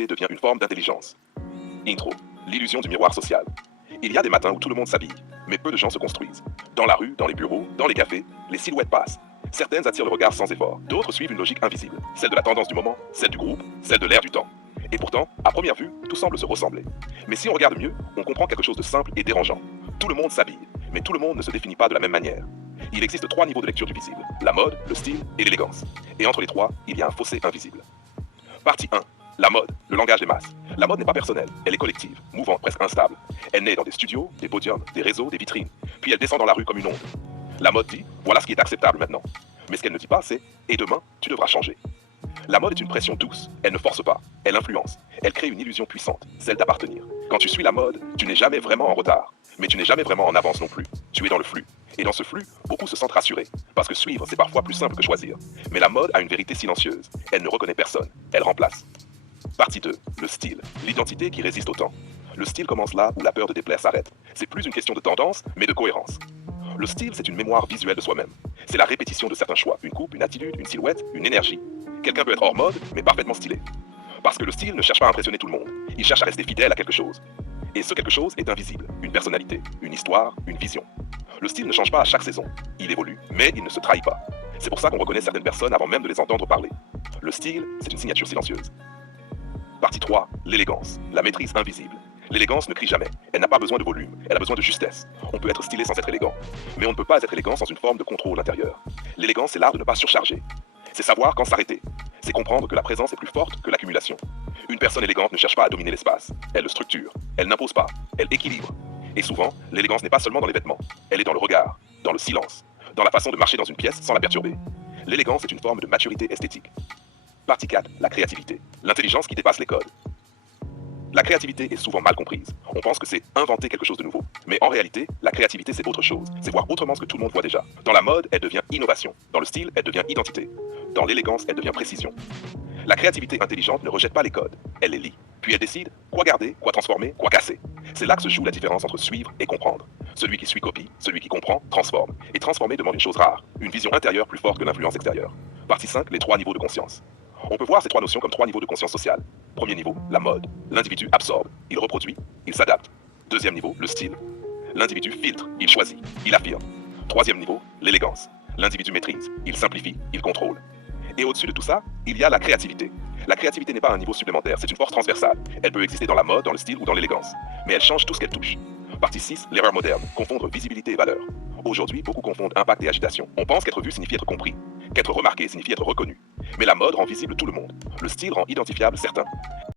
l'identité devient une forme d'intelligence. Intro. L'illusion du miroir social. Il y a des matins où tout le monde s'habille, mais peu de gens se construisent. Dans la rue, dans les bureaux, dans les cafés, les silhouettes passent. Certaines attirent le regard sans effort, d'autres suivent une logique invisible, celle de la tendance du moment, celle du groupe, celle de l'air du temps. Et pourtant, à première vue, tout semble se ressembler. Mais si on regarde mieux, on comprend quelque chose de simple et dérangeant. Tout le monde s'habille, mais tout le monde ne se définit pas de la même manière. Il existe 3 niveaux de lecture du visible, la mode, le style et l'élégance. Et entre les 3, il y a un fossé invisible. Partie 1. La mode, le langage des masses. La mode n'est pas personnelle, elle est collective, mouvante, presque instable. Elle naît dans des studios, des podiums, des réseaux, des vitrines. Puis elle descend dans la rue comme une onde. La mode dit, voilà ce qui est acceptable maintenant. Mais ce qu'elle ne dit pas, c'est, et demain, tu devras changer. La mode est une pression douce, elle ne force pas, elle influence. Elle crée une illusion puissante, celle d'appartenir. Quand tu suis la mode, tu n'es jamais vraiment en retard. Mais tu n'es jamais vraiment en avance non plus. Tu es dans le flux. Et dans ce flux, beaucoup se sentent rassurés. Parce que suivre, c'est parfois plus simple que choisir. Mais la mode a une vérité silencieuse. Elle ne reconnaît personne. Elle remplace. Partie 2. Le style. L'identité qui résiste au temps. Le style commence là où la peur de déplaire s'arrête. C'est plus une question de tendance, mais de cohérence. Le style, c'est une mémoire visuelle de soi-même. C'est la répétition de certains choix. Une coupe, une attitude, une silhouette, une énergie. Quelqu'un peut être hors mode, mais parfaitement stylé. Parce que le style ne cherche pas à impressionner tout le monde. Il cherche à rester fidèle à quelque chose. Et ce quelque chose est invisible. Une personnalité, une histoire, une vision. Le style ne change pas à chaque saison. Il évolue, mais il ne se trahit pas. C'est pour ça qu'on reconnaît certaines personnes avant même de les entendre parler. Le style, c'est une signature silencieuse. Partie 3. L'élégance. La maîtrise invisible. L'élégance ne crie jamais. Elle n'a pas besoin de volume. Elle a besoin de justesse. On peut être stylé sans être élégant. Mais on ne peut pas être élégant sans une forme de contrôle intérieur. L'élégance, c'est l'art de ne pas surcharger. C'est savoir quand s'arrêter. C'est comprendre que la présence est plus forte que l'accumulation. Une personne élégante ne cherche pas à dominer l'espace. Elle le structure. Elle n'impose pas. Elle équilibre. Et souvent, l'élégance n'est pas seulement dans les vêtements. Elle est dans le regard, dans le silence, dans la façon de marcher dans une pièce sans la perturber. L'élégance est une forme de maturité esthétique. Partie 4. La créativité. L'intelligence qui dépasse les codes. La créativité est souvent mal comprise. On pense que c'est inventer quelque chose de nouveau. Mais en réalité, la créativité, c'est autre chose. C'est voir autrement ce que tout le monde voit déjà. Dans la mode, elle devient innovation. Dans le style, elle devient identité. Dans l'élégance, elle devient précision. La créativité intelligente ne rejette pas les codes. Elle les lit. Puis elle décide quoi garder, quoi transformer, quoi casser. C'est là que se joue la différence entre suivre et comprendre. Celui qui suit copie, celui qui comprend transforme. Et transformer demande une chose rare, une vision intérieure plus forte que l'influence extérieure. Partie 5, les 3 niveaux de conscience. On peut voir ces 3 notions comme 3 niveaux de conscience sociale. Premier niveau, la mode. L'individu absorbe, il reproduit, il s'adapte. Deuxième niveau, le style. L'individu filtre, il choisit, il affirme. Troisième niveau, l'élégance. L'individu maîtrise, il simplifie, il contrôle. Et au-dessus de tout ça, il y a la créativité. La créativité n'est pas un niveau supplémentaire, c'est une force transversale. Elle peut exister dans la mode, dans le style ou dans l'élégance. Mais elle change tout ce qu'elle touche. Partie 6, l'erreur moderne, confondre visibilité et valeur. Aujourd'hui, beaucoup confondent impact et agitation. On pense qu'être vu signifie être compris, qu'être remarqué signifie être reconnu. Mais la mode rend visible tout le monde. Le style rend identifiable certains.